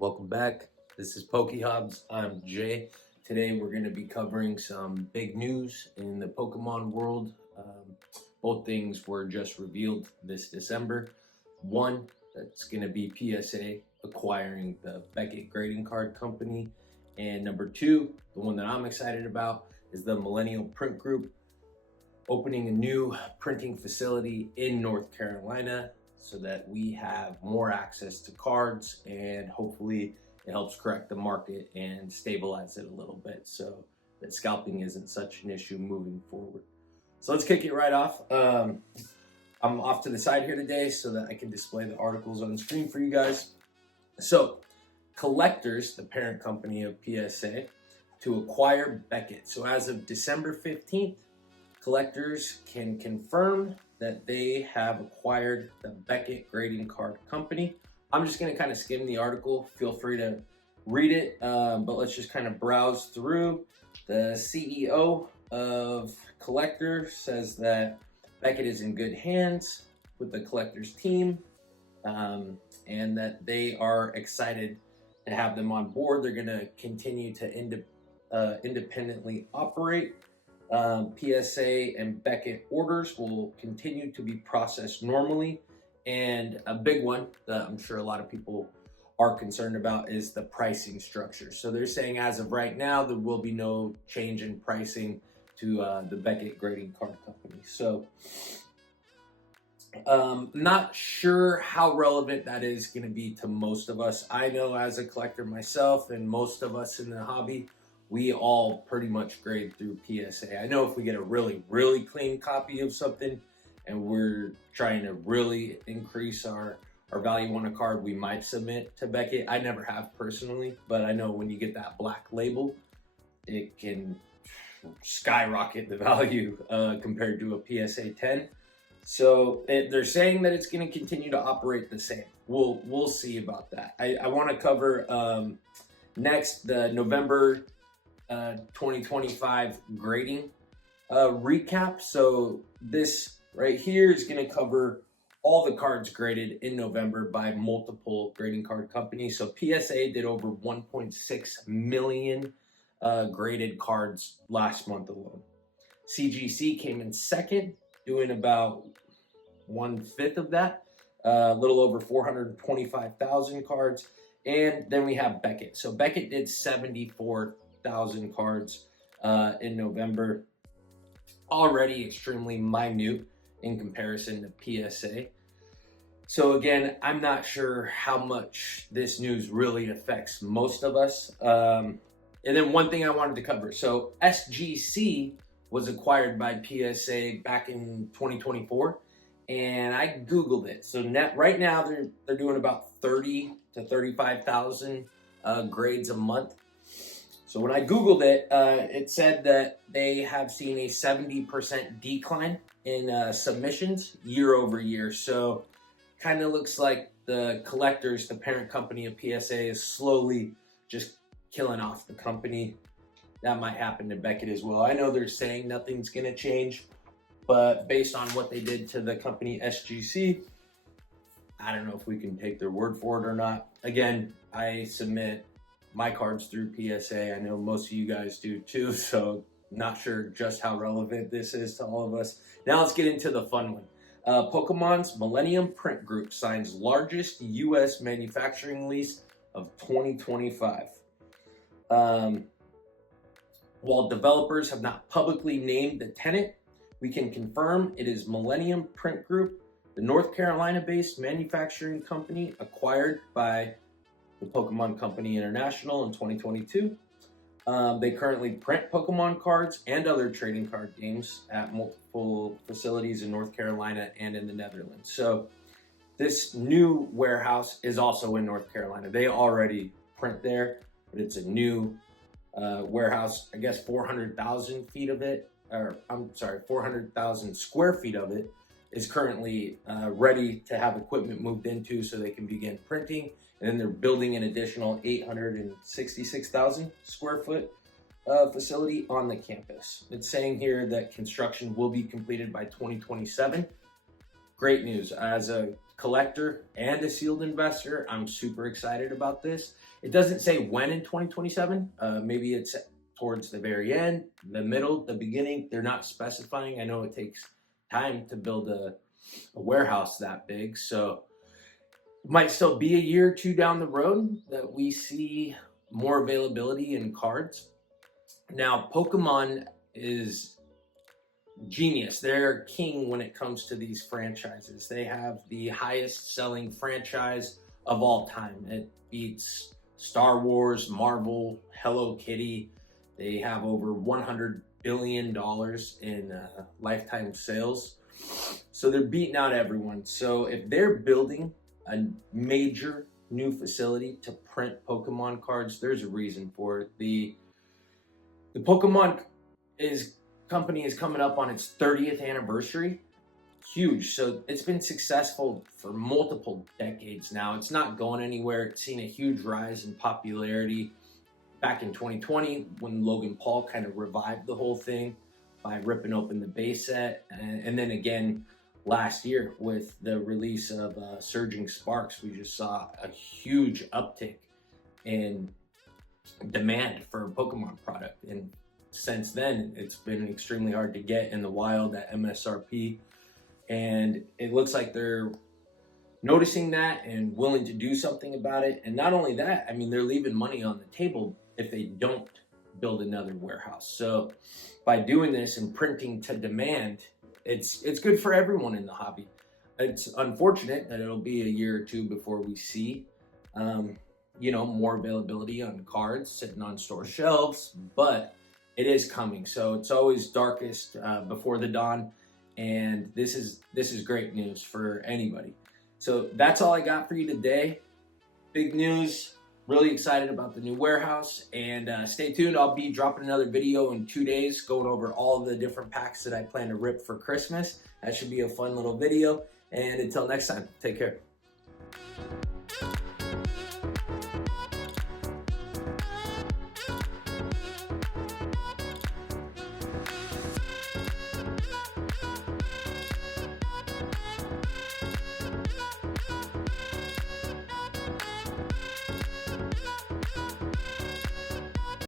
Welcome back. This is PokeHobs. I'm Jay. Today we're going to be covering some big news in the Pokemon world. Both things were just revealed this December. One, that's going to be PSA acquiring the Beckett Grading Card Company. And number two, the one that I'm excited about, is the Millennial Print Group opening a new printing facility in North Carolina, so that we have more access to cards, and hopefully it helps correct the market and stabilize it a little bit so that scalping isn't such an issue moving forward. So let's kick it right off. I'm off to the side here today so that I can display the articles on the screen for you guys. So Collectors, the parent company of PSA, to acquire Beckett. So as of December 15th, Collectors can confirm that they have acquired the Beckett Grading Card Company. I'm just going to kind of skim the article. Feel free to read it, but let's just kind of browse through. The CEO of Collector says that Beckett is in good hands with the Collectors team, and that they are excited to have them on board. They're going to continue to independently operate. PSA and Beckett orders will continue to be processed normally. And a big one that I'm sure a lot of people are concerned about is the pricing structure. So they're saying as of right now, there will be no change in pricing to the Beckett Grading Card Company. So not sure how relevant that is going to be to most of us. I know as a collector myself, and most of us in the hobby, we all pretty much grade through PSA. I know if we get a really, really clean copy of something and we're trying to really increase our value on a card, we might submit to Beckett. I never have personally, but I know when you get that black label, it can skyrocket the value compared to a PSA 10. So they're saying that it's going to continue to operate the same. We'll see about that. I want to cover next the November 2025 grading recap. So this right here is going to cover all the cards graded in November by multiple grading card companies. So PSA did over 1.6 million graded cards last month alone. CGC came in second, doing about 1/5 of that, a little over 425,000 cards. And then we have Beckett. So Beckett did 74,000 cards in November, already extremely minute in comparison to PSA. So again, I'm not sure how much this news really affects most of us. And then one thing I wanted to cover. So SGC was acquired by PSA back in 2024, and I Googled it. So right now they're doing about 30 to 35,000 grades a month. So when I Googled it, it said that they have seen a 70% decline in submissions year over year. So kind of looks like the Collectors, the parent company of PSA, is slowly just killing off the company. That might happen to Beckett as well. I know they're saying nothing's going to change, but based on what they did to the company SGC, I don't know if we can take their word for it or not. Again, I submit my cards through PSA. I know most of you guys do too, so not sure just how relevant this is to all of us. Now let's get into the fun one. Pokemon's Millennium Print Group signs largest U.S. manufacturing lease of 2025. While developers have not publicly named the tenant, we can confirm it is Millennium Print Group, the North Carolina-based manufacturing company acquired by the Pokemon Company International in 2022. They currently print Pokemon cards and other trading card games at multiple facilities in North Carolina and in the Netherlands. So this new warehouse is also in North Carolina. They already print there, but it's a new warehouse. I guess 400,000 feet of it, or I'm sorry, 400,000 square feet of it is currently ready to have equipment moved into so they can begin printing. And then they're building an additional 866,000 square foot facility on the campus. It's saying here that construction will be completed by 2027. Great news. As a collector and a sealed investor, I'm super excited about this. It doesn't say when in 2027. Maybe it's towards the very end, the middle, the beginning. They're not specifying. I know it takes time to build a warehouse that big, so it might still be a year or two down the road that we see more availability in cards. Now, Pokemon is genius. They're king when it comes to these franchises. They have the highest selling franchise of all time. It beats Star Wars, Marvel, Hello Kitty. They have over $100 billion in lifetime sales. So they're beating out everyone. So if they're building a major new facility to print Pokemon cards, there's a reason for it. The Pokemon company is coming up on its 30th anniversary. Huge. So it's been successful for multiple decades now. It's not going anywhere. It's seen a huge rise in popularity back in 2020 when Logan Paul kind of revived the whole thing by ripping open the base set. And then again last year with the release of Surging Sparks, we just saw a huge uptick in demand for a Pokemon product. And since then, it's been extremely hard to get in the wild at MSRP. And it looks like they're noticing that and willing to do something about it. And not only that, I mean, they're leaving money on the table if they don't build another warehouse. So by doing this and printing to demand, it's good for everyone in the hobby. It's unfortunate that it'll be a year or two before we see more availability on cards sitting on store shelves, but it is coming. So it's always darkest before the dawn, and this is great news for anybody. So that's all I got for you today. Big news. Really excited about the new warehouse, and stay tuned. I'll be dropping another video in 2 days going over all the different packs that I plan to rip for Christmas. That should be a fun little video, and until next time, take care.